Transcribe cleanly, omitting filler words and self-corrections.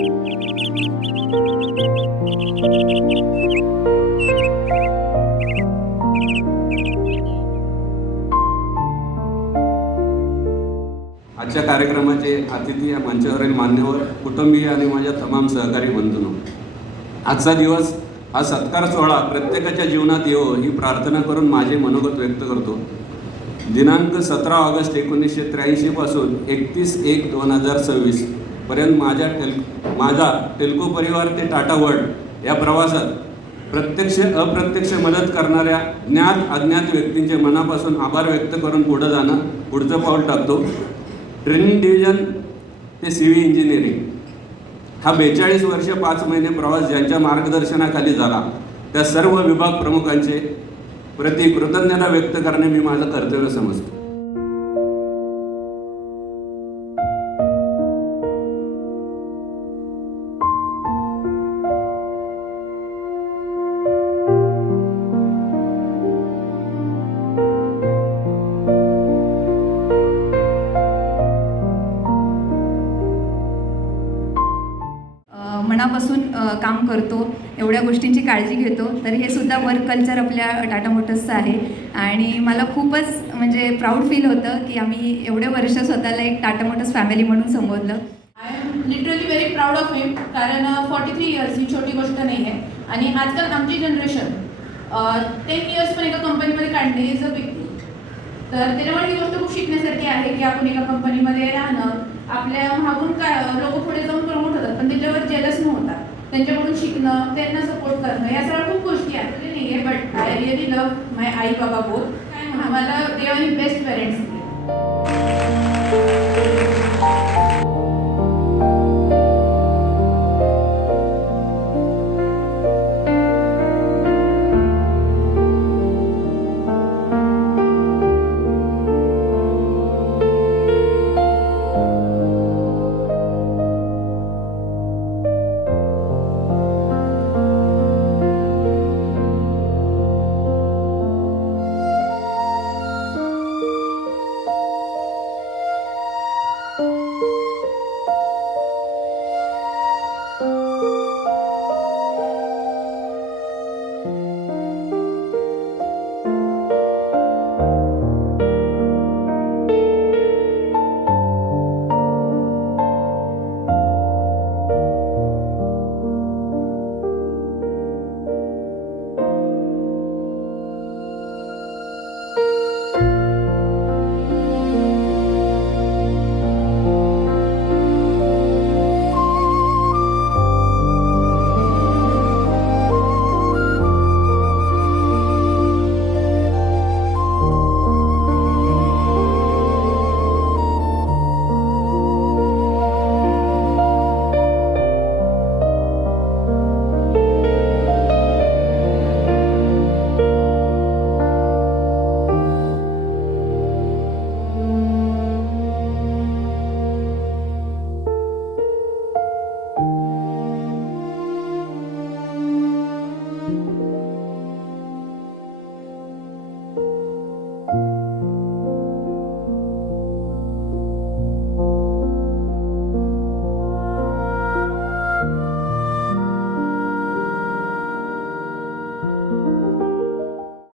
आजच्या कार्यक्रमाचे अतिथी या मंचावरील मान्यवर, कुटुंबीय आणि माझ्या तमाम सहकारी बंधूंनो, आजचा दिवस हा सत्कार सोहळा प्रत्येकाच्या जीवनात येवो ही प्रार्थना करून माझे मनोगत व्यक्त करतो. दिनांक 17 ऑगस्ट 1983 पासून 31/1/2026 पर्यंत माझा टेल्को परिवार ते टाटा वर्ल्ड या प्रवासात प्रत्यक्ष अप्रत्यक्ष मदत करणाऱ्या ज्ञात अज्ञात व्यक्तींचे मनापासून आभार व्यक्त करून पुढचं पाऊल टाकतो. ट्रेनिंग डिव्हिजन ते सिव्हिल इंजिनिअरिंग हा 42 वर्ष 5 महिने प्रवास ज्यांच्या मार्गदर्शनाखाली झाला, त्या सर्व विभाग प्रमुखांचे प्रति कृतज्ञता व्यक्त करणे मी माझं कर्तव्य समजतो. मनापासून काम करतो, एवढ्या गोष्टींची काळजी घेतो. तर हे सुद्धा वर्क कल्चर आपल्या टाटा मोटर्सचं आहे आणि मला खूपच म्हणजे प्राऊड फील होतं की आम्ही एवढे वर्ष स्वतःला एक टाटा मोटर्स फॅमिली म्हणून संबोधलं. I am literally very proud of him, कारण 43 इयर्स ही छोटी गोष्ट नाही आहे. आणि आजकाल आमची जनरेशन 10 इयर्स पण एका कंपनीमध्ये काढणे इज अ बिग थिंग. तर त्याच्यामुळे ही गोष्ट खूप शिकण्यासारखी आहे की आपण एका कंपनीमध्ये राहणं, आपल्या मागून काय लोक पुढे जाऊन प्रमोट होतात पण त्याच्यावर जेलस न होता त्यांच्याकडून शिकणं, त्यांना सपोर्ट करणं, या सगळ्या खूप गोष्टी ॲक्च्युली नाही आहे. But I really love my I बाबा बोथ. काय मला देवानी बेस्ट पेरेंट्स दिले.